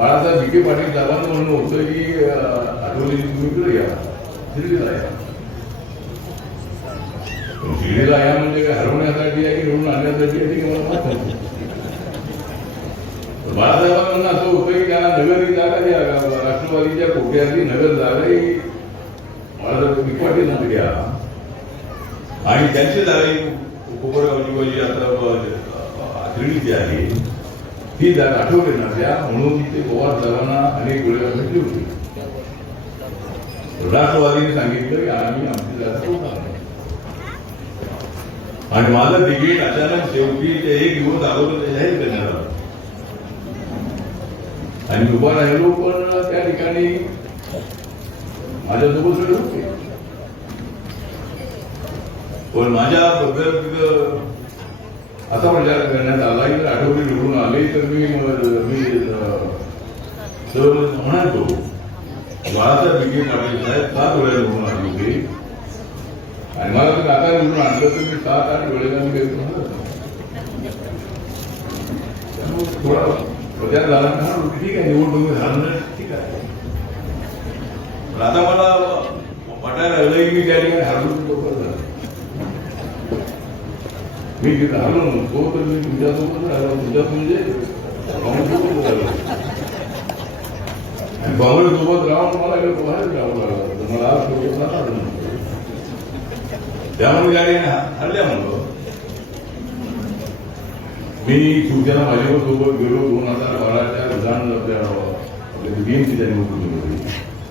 बाळासाहेब विखे पाटील साहेबांचं म्हणणं होतं की आठवलेली तुम्ही इकडे या, शिर्डीला या. शिर्डीला या म्हणजे हरवण्यासाठी आहे की निवडून आणण्यासाठी आहे की मला माहित नाही. बाळासाहेबांना म्हणणं असं होतं की त्यांना नगर ही जागा द्या, राष्ट्रवादीच्या कोट्यातली नगर जागा ही बाळासाहेब विखे पाटील नंतर घ्या आणि त्यांची जागा ही कोपरगावची जी आता शिर्डीची आहे ही जागा आठवले ना त्या म्हणून तिथे पवार साहेबांना अनेक वेळेला भेटली होती. राष्ट्रवादीने सांगितलं की आम्ही आमची जागा सोडणार नाही. आणि माझं तिकीट अचानक शेवटी ते एक दिवस अगोदर जाहीर करण्यात आलं आणि उभा राहिलो पण त्या ठिकाणी माझ्यासोबत सगळे होते. पण माझ्याबद्दल तिथं असा विचार करण्यात आला की आठवडी निवडून आले तर मी म्हणालो बाळासाहेब विखे पाटील साहेब 7 वेळा निवडून आले होते आणि मला तर आता निवडून आणलं तर मी 7-8 वेळेला मी गेलो. त्यामुळे थोडा प्रचार झाला ना, ठीक आहे निवडणूक झालं ठीक आहे. पण आता मला वाटायला लागलं की मी त्या ठिकाणी हरलो लवकर झालं. मी तिथे हरलो नव्हतो तर मी तुमच्यासोबत राहिलो. तुमच्यात म्हणजे काँग्रेससोबत राहिलो आणि काँग्रेससोबत राहून मला बाहेर राहावं लागलं. मला आज सोबत राहणार नव्हतं. त्यामुळे गाडी हरल्या म्हणतो. मी शिवसेना भाजपसोबत गेलो 2012च्या विधान BMCच्या निवडणुकीमध्ये.